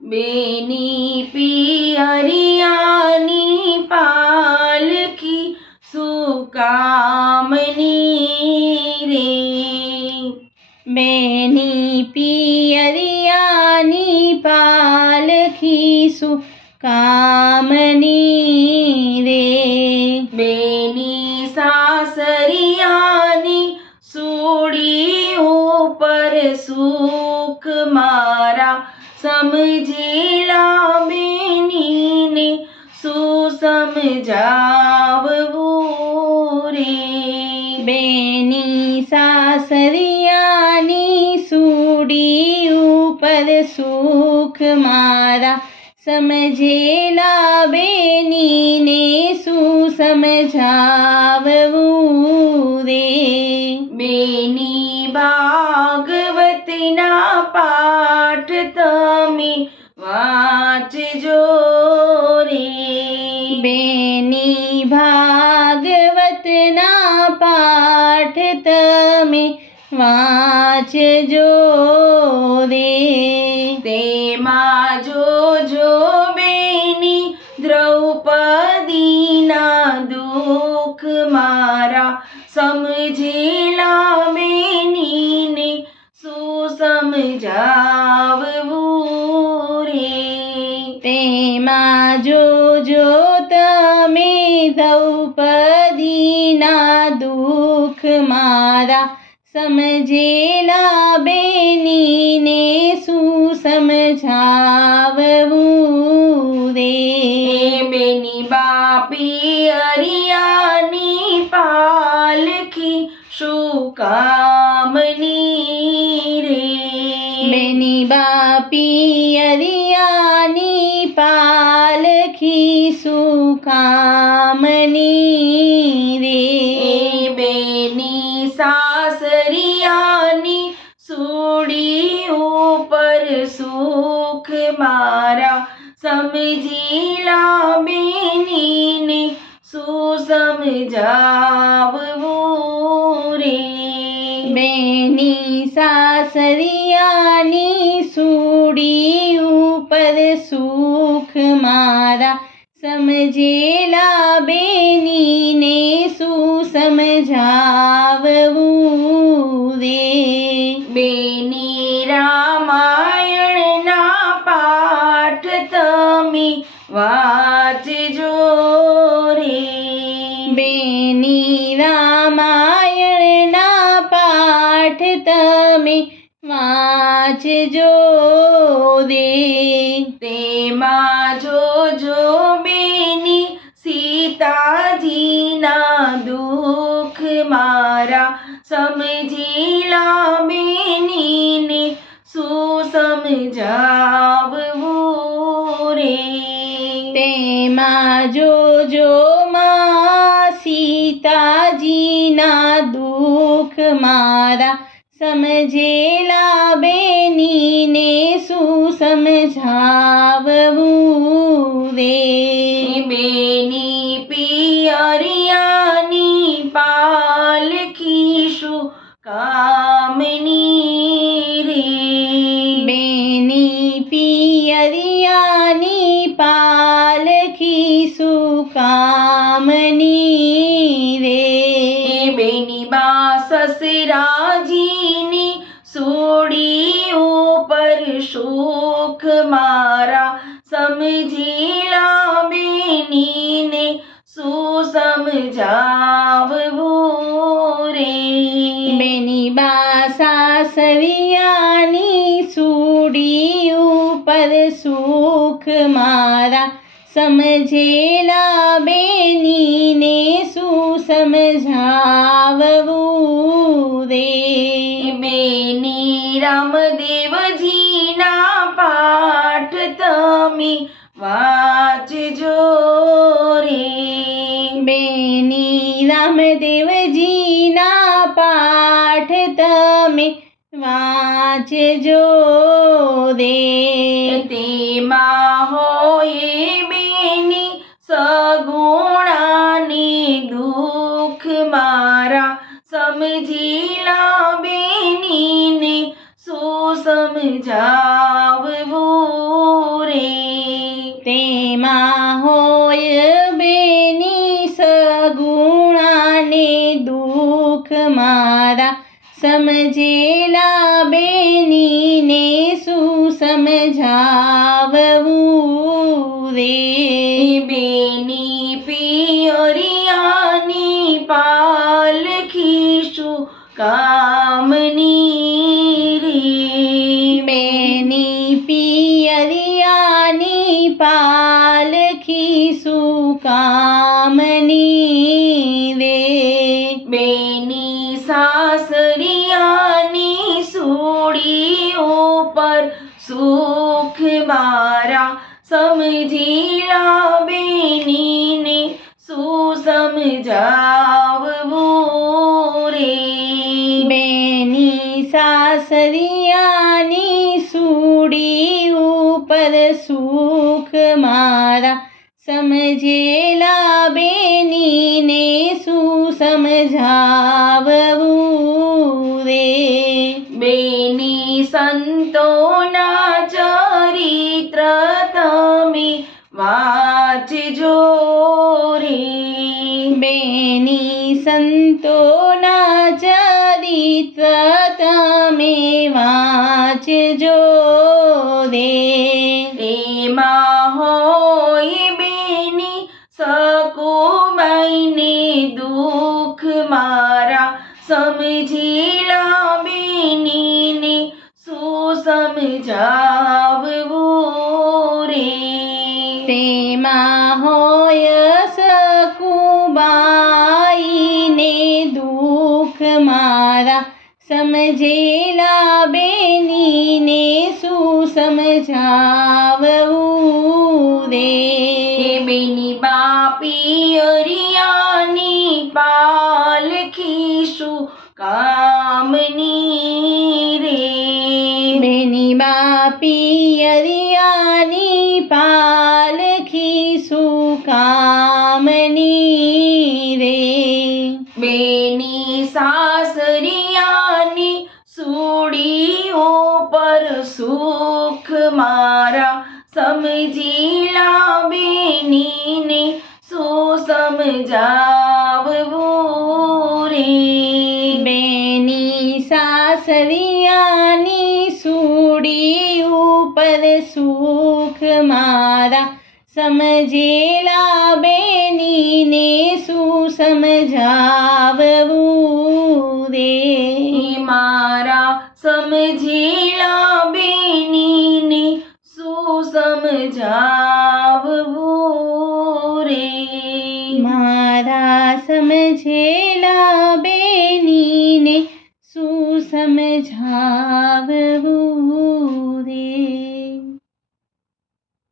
બેની પિયરિયાની પાલખી શું કામની રે. બેની પિયરિયાની પાલખી શું કામની રે. બેની સાસરિયાની સુડી ઉપર સુખ મારા સમજેલા બેનીને શું સમજાવવું રે. બેની સાસરિયાની સુડી ઉપર સુખ મારા સમજેલા બેનીને શું સમજાવવું રે. બેની ભાગવતના પાઠ તમે વાંચજો રે. બેની ભાગવતના પાઠ તમે વાંચજો રે. તેમાં જોજો બેની દ્રૌપદીના દુઃખ મારા સમજેલા બેનીને શું સમજાવવું રે. તેમાં જોજો તમે દ્રૌપદીના દુઃખ મારા સમજેલા બેનીને શું સમજાવવું રે. બેની બાપી અરિયાની પાલખી શું કામની રે. બેની બાપી અરિયાની પાલખી શું કામની રે. બેની સાસરિયાની સુડી ઉપર સુખ મારા સમજેલા બેનીને શું સમજાવવું રે. બેની સાસરિયાની સુડી ઉપર સુખ મારા સમજેલા બેનીને શું સમજાવવું રે. બેની રામાયણના પાઠ તમે વાંચજો રે. બેની રામાયણના પાઠ તમે વાંચજો રે. તેમાં જોજો બેની સીતાજીના દુઃખ મારા સમજેલા બેનીને શું સમજાવવું રે. તેમાં જોજો માં સીતાજીના દુઃખ મારા સમજેલા બેનીને શું સમજાવવું રે. બેની પિયરિયાની પાલખી શું કામની રે. બેની પિયરિયાની પાલખી શું કામની રે. બેની બા સસરાજીની સુડી ઉપર સુખ મારા સમજેલા બેનીને શું સમજાવવું રે. બેની બા સાસરિયાની સુડી ઉપર સુખ મારા સમજેલા બેનીને શું સમજાવવું રે. બેની રામદેવજીના પાઠ તમે વાંચજો રે. બેની રામદેવજીના પાઠ તમે વાંચજો રે. તેમાં હોય બેની સગુણાની દુઃખ મારા સમજેલા બેનીને શું સમજાવવું સમજેલા બેનીને શું સમજાવવું રે. બેની પિયરિયાની પાલખી શું કામની રે. બેની પિયરિયાની પાલખી શું કામની રે. બેની સાસરિયાની સુડી ઉપર સુખ મારા સમજીલા બેનીને શું સમજાવવું રે. બેની સાસરિયાની સુડી ઉપર સુખ મારા સમજેલા બેનીને શું સમજાવવું રે. બેની સંતોના ચરિત્ર તમે વાંચજો રે. બેની સંતોના ચરિત્ર તમે વાંચજો રે. એમાં હોય બેની સકુબાઈને દુઃખ મારા સમજીલા બેનીને શું સમજાવવું રે. તેમાં હોય સકુબાઈને દુઃખ મારા સમજેલા બેનીને શું સમજાવવું રે. બેની બાપી અરિયાની પાલખી શું કામની રે. બેની બાપી અરિયાની પાલખી શું કામની રે. બેની સાસરિયાની સુડી ઉપર સુખ મારા સમજીલા બેનીને શું સમજાવવું રે. બેની સાસરિયાની સુડી ઉપર સુખ મારા સમજેલા બેનીને શું સમજાવવું રે. મારા સમજીલા બેનીને શું સમજાવવું રે. મારા સમજેલા બેનીને શું સમજાવવું રે.